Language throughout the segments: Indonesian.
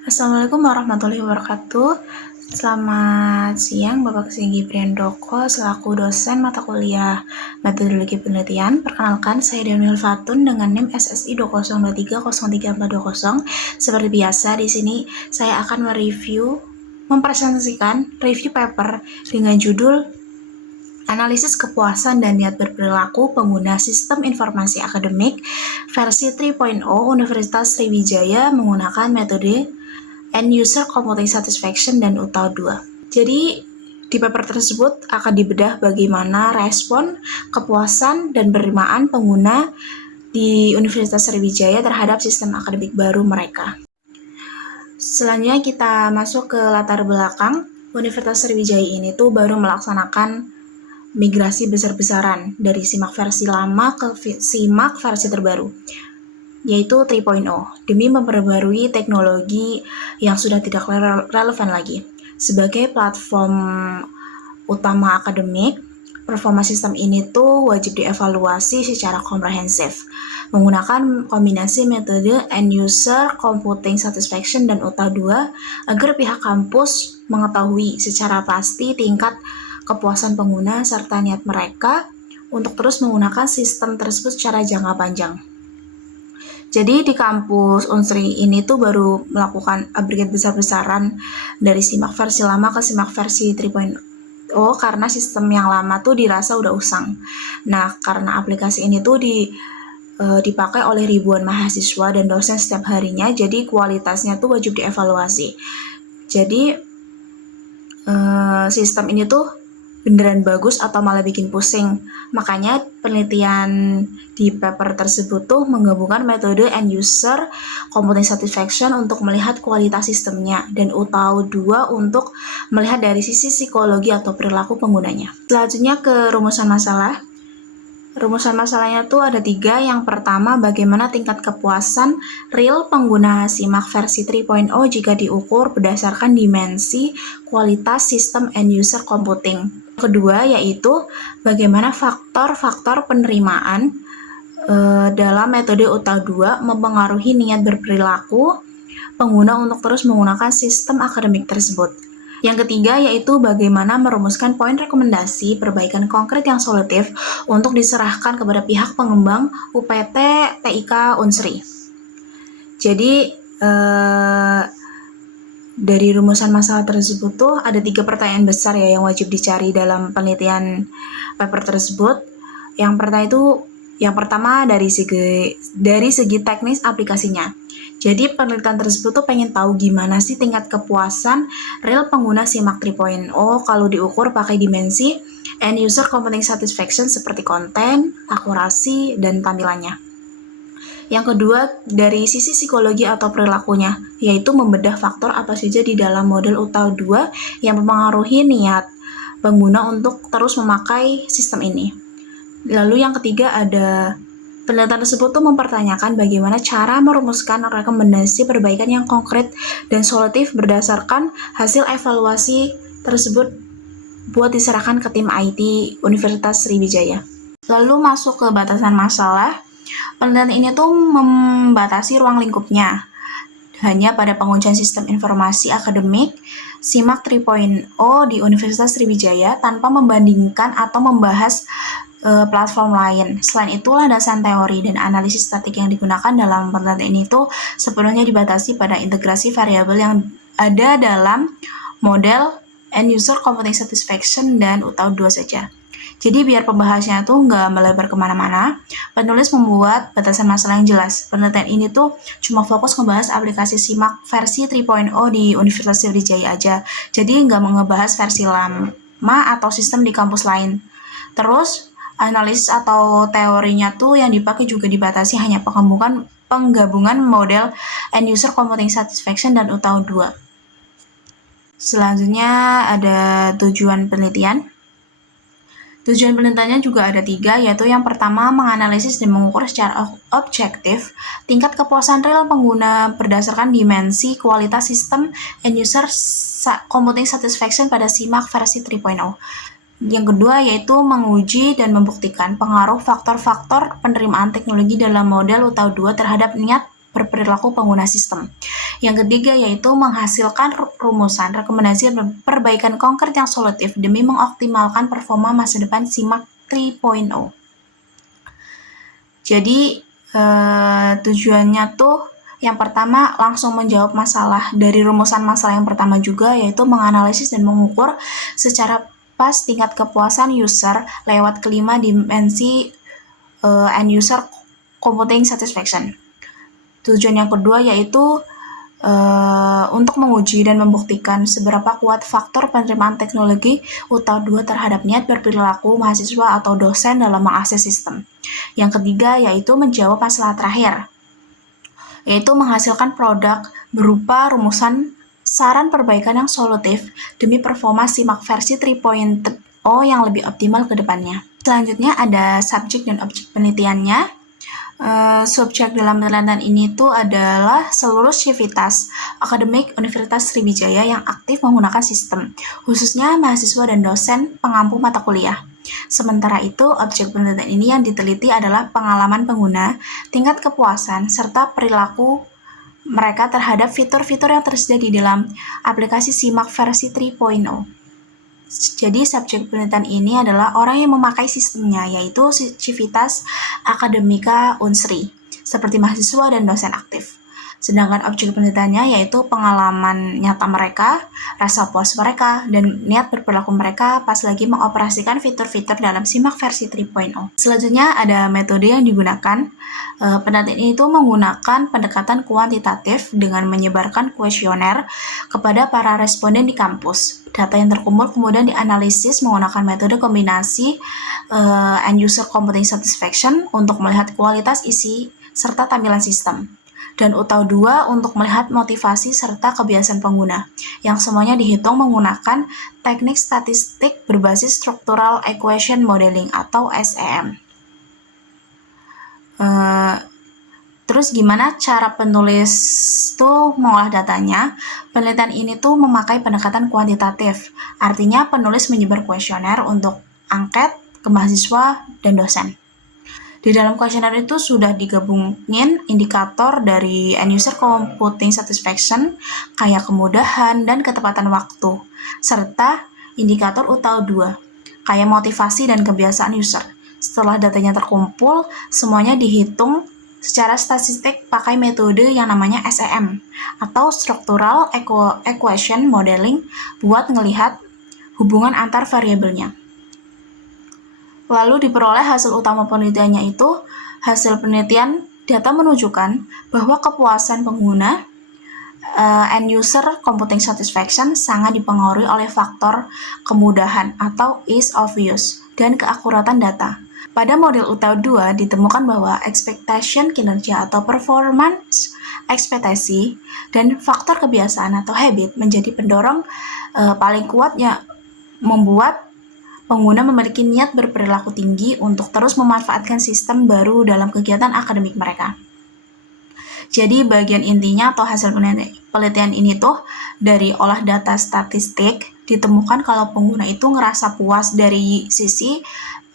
Assalamualaikum warahmatullahi wabarakatuh. Selamat siang, Bapak Singgi Priandoko, selaku dosen mata kuliah Metodologi Penelitian. Perkenalkan, saya Daniel Fatun dengan NIM SSI 202303420. Seperti biasa, di sini saya akan mempresentasikan review paper dengan judul Analisis Kepuasan dan Niat Berperilaku Pengguna Sistem Informasi Akademik versi 3.0 Universitas Sriwijaya menggunakan metode End User Computing Satisfaction dan UTAU 2. Jadi, di paper tersebut akan dibedah bagaimana respon, kepuasan, dan penerimaan pengguna di Universitas Sriwijaya terhadap sistem akademik baru mereka. Selanjutnya kita masuk ke latar belakang. Universitas Sriwijaya ini tuh baru melaksanakan migrasi besar-besaran dari SIMAK versi lama ke SIMAK versi terbaru, yaitu 3.0, demi memperbarui teknologi yang sudah tidak relevan lagi. Sebagai platform utama akademik, performa sistem ini tuh wajib dievaluasi secara komprehensif, menggunakan kombinasi metode End User Computing Satisfaction dan UTAU 2 agar pihak kampus mengetahui secara pasti tingkat kepuasan pengguna serta niat mereka untuk terus menggunakan sistem tersebut secara jangka panjang. Jadi di kampus Unsri ini tuh baru melakukan upgrade besar-besaran dari SIMAK versi lama ke SIMAK versi 3.0 karena sistem yang lama tuh dirasa udah usang. Nah, karena aplikasi ini tuh dipakai oleh ribuan mahasiswa dan dosen setiap harinya, jadi kualitasnya tuh wajib dievaluasi. Jadi sistem ini tuh beneran bagus atau malah bikin pusing. Makanya penelitian di paper tersebut tuh menggabungkan metode End User Computing Satisfaction untuk melihat kualitas sistemnya dan UTAU 2 untuk melihat dari sisi psikologi atau perilaku penggunanya. Selanjutnya ke rumusan masalah. Rumusan masalahnya tuh ada 3. Yang pertama, bagaimana tingkat kepuasan real pengguna SIMAK versi 3.0 jika diukur berdasarkan dimensi kualitas sistem end user computing. Kedua, yaitu bagaimana faktor-faktor penerimaan dalam metode UTAU 2 mempengaruhi niat berperilaku pengguna untuk terus menggunakan sistem akademik tersebut. Yang ketiga, yaitu bagaimana merumuskan poin rekomendasi perbaikan konkret yang solutif untuk diserahkan kepada pihak pengembang UPT TIK Unsri. Jadi, dari rumusan masalah tersebut tuh ada 3 pertanyaan besar ya yang wajib dicari dalam penelitian paper tersebut. Yang pertama dari segi teknis aplikasinya. Jadi penelitian tersebut tuh pengen tahu gimana sih tingkat kepuasan real pengguna SIMAK 3.0 kalau diukur pakai dimensi End User Computing Satisfaction seperti konten, akurasi, dan tampilannya. Yang kedua, dari sisi psikologi atau perilakunya, yaitu membedah faktor apa saja di dalam model UTAU 2 yang mempengaruhi niat pengguna untuk terus memakai sistem ini. Lalu yang ketiga ada penelitian tersebut tuh mempertanyakan bagaimana cara merumuskan rekomendasi perbaikan yang konkret dan solutif berdasarkan hasil evaluasi tersebut buat diserahkan ke tim IT Universitas Sriwijaya. Lalu masuk ke batasan masalah. Penelitian ini tuh membatasi ruang lingkupnya hanya pada pengujian sistem informasi akademik SIMAK 3.0 di Universitas Sriwijaya tanpa membandingkan atau membahas platform lain. Selain itu, landasan teori dan analisis statik yang digunakan dalam penelitian ini tuh sepenuhnya dibatasi pada integrasi variabel yang ada dalam model End User Computing Satisfaction dan UTAU 2 saja. Jadi biar pembahasannya tuh nggak melebar kemana-mana, penulis membuat batasan masalah yang jelas. Penelitian ini tuh cuma fokus ngebahas aplikasi SIMAK versi 3.0 di Universitas Sriwijaya aja. Jadi nggak ngebahas versi lama atau sistem di kampus lain. Terus, analisis atau teorinya tuh yang dipakai juga dibatasi hanya penggabungan model End User Computing Satisfaction dan UTAU 2. Selanjutnya ada tujuan penelitian. Tujuan penelitiannya juga ada 3, yaitu yang pertama menganalisis dan mengukur secara objektif tingkat kepuasan real pengguna berdasarkan dimensi kualitas sistem End User Computing Satisfaction pada SIMAK versi 3.0. Yang kedua yaitu menguji dan membuktikan pengaruh faktor-faktor penerimaan teknologi dalam model UTAU 2 terhadap niat berperilaku pengguna sistem. Yang ketiga yaitu menghasilkan rumusan, rekomendasi, dan perbaikan konkret yang solutif demi mengoptimalkan performa masa depan SIMAK 3.0. Jadi tujuannya tuh yang pertama langsung menjawab masalah dari rumusan masalah yang pertama juga, yaitu menganalisis dan mengukur secara pas tingkat kepuasan user lewat kelima dimensi end user computing satisfaction. Tujuan yang kedua yaitu untuk menguji dan membuktikan seberapa kuat faktor penerimaan teknologi UTA 2 terhadap niat berperilaku mahasiswa atau dosen dalam mengakses sistem. Yang ketiga yaitu menjawab masalah terakhir, yaitu menghasilkan produk berupa rumusan saran perbaikan yang solutif demi performa SIMAK versi 3.0 yang lebih optimal ke depannya. Selanjutnya ada subjek dan objek penelitiannya. Subjek dalam penelitian ini tuh adalah seluruh sivitas akademik Universitas Sriwijaya yang aktif menggunakan sistem, khususnya mahasiswa dan dosen pengampu mata kuliah. Sementara itu, objek penelitian ini yang diteliti adalah pengalaman pengguna, tingkat kepuasan, serta perilaku mereka terhadap fitur-fitur yang tersedia di dalam aplikasi SIMAK versi 3.0. Jadi subjek penelitian ini adalah orang yang memakai sistemnya, yaitu Civitas Akademika Unsri, seperti mahasiswa dan dosen aktif. Sedangkan objek penelitiannya yaitu pengalaman nyata mereka, rasa puas mereka, dan niat berperilaku mereka pas lagi mengoperasikan fitur-fitur dalam SIMAK versi 3.0. Selanjutnya ada metode yang digunakan. Penelitian itu menggunakan pendekatan kuantitatif dengan menyebarkan kuesioner kepada para responden di kampus. Data yang terkumpul kemudian dianalisis menggunakan metode kombinasi end user computing satisfaction untuk melihat kualitas isi serta tampilan sistem, dan UTA 2 untuk melihat motivasi serta kebiasaan pengguna, yang semuanya dihitung menggunakan teknik statistik berbasis Structural Equation Modeling atau SEM. Terus gimana cara penulis tuh mengolah datanya? Penelitian ini tuh memakai pendekatan kuantitatif, artinya penulis menyebar kuesioner untuk angket ke mahasiswa dan dosen. Di dalam kuesioner itu sudah digabungin indikator dari end user computing satisfaction, kayak kemudahan dan ketepatan waktu, serta indikator UTA 2, kayak motivasi dan kebiasaan user. Setelah datanya terkumpul, semuanya dihitung secara statistik pakai metode yang namanya SEM, atau Structural Equation Modeling, buat ngelihat hubungan antar variabelnya. Lalu diperoleh hasil utama penelitiannya itu, hasil penelitian data menunjukkan bahwa kepuasan pengguna end user computing satisfaction sangat dipengaruhi oleh faktor kemudahan atau ease of use dan keakuratan data. Pada model UTA 2 ditemukan bahwa expectation kinerja atau performance ekspektasi dan faktor kebiasaan atau habit menjadi pendorong paling kuatnya membuat pengguna memiliki niat berperilaku tinggi untuk terus memanfaatkan sistem baru dalam kegiatan akademik mereka. Jadi bagian intinya atau hasil penelitian ini tuh dari olah data statistik ditemukan kalau pengguna itu ngerasa puas dari sisi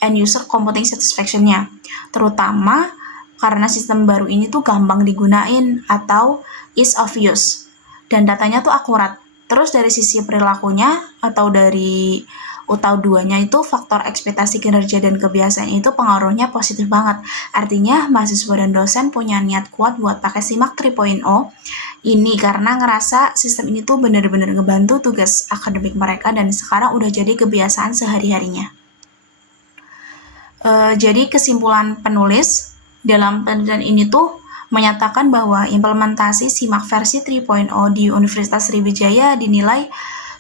end user computing satisfaction-nya, terutama karena sistem baru ini tuh gampang digunain atau ease of use dan datanya tuh akurat. Terus dari sisi perilakunya atau dari UTA 2-nya itu faktor ekspektasi kinerja dan kebiasaan itu pengaruhnya positif banget. Artinya mahasiswa dan dosen punya niat kuat buat pakai SIMAK 3.0 ini karena ngerasa sistem ini tuh benar-benar ngebantu tugas akademik mereka dan sekarang udah jadi kebiasaan sehari-harinya. Jadi kesimpulan penulis dalam penelitian ini tuh menyatakan bahwa implementasi SIMAK versi 3.0 di Universitas Sriwijaya dinilai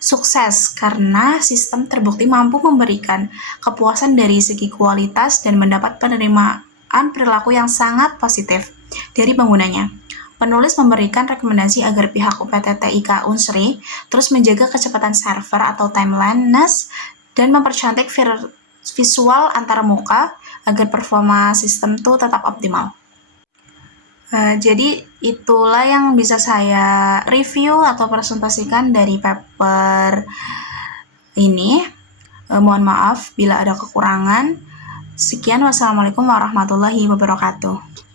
sukses karena sistem terbukti mampu memberikan kepuasan dari segi kualitas dan mendapat penerimaan perilaku yang sangat positif dari penggunanya. Penulis memberikan rekomendasi agar pihak UPTTIK Unsri terus menjaga kecepatan server atau timeliness dan mempercantik visual antara muka agar performa sistem tuh tetap optimal. Jadi itulah yang bisa saya review atau presentasikan dari paper ini. Mohon maaf bila ada kekurangan. Sekian, wassalamualaikum warahmatullahi wabarakatuh.